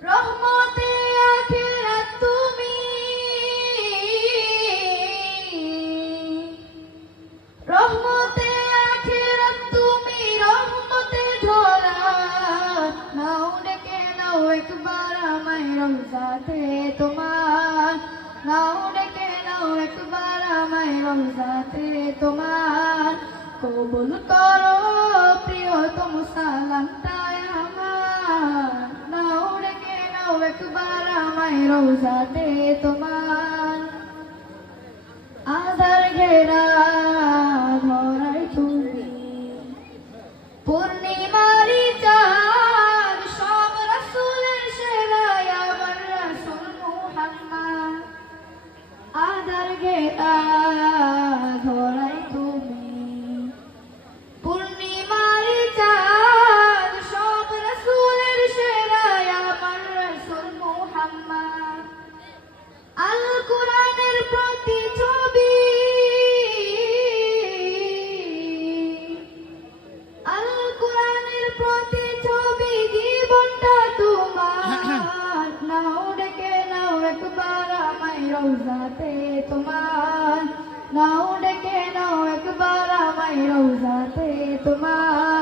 রহমতে আখিরাত তুমি, রহমতে আখিরাত তুমি, রহমতে ধরা নাও ডেকে নাও একবার আমায় রওজাতে তোমার, নাও ডেকে নাও একবার আমায় রওজাতে তোমার, কবুল করো প্রিয়তম সালামটায় আমার, নাও ডেকে নাও একবার আমায় রওজাতে তোমার। আধার ঘেরা ধরাই তুমি, পূর্ণিমারি চাঁদ, সব রাসূলের সেরা আমার রাসূল মুহাম্মদ। আধার ঘেরা ধরাই তুমি, পূর্ণিমারি চাঁদ, সব রাসূলের সেরা আমার রাসূল মুহাম্মদ। আল কোরআনের প্রতি ছবি, আল কোরআনের প্রতি ছবি, জীবনটা তোমার, নাও ডেকে নাও একবার আমায় রওজাতে তোমার, নাও ডেকে নাও একবার আমায় রওজাতে তোমার।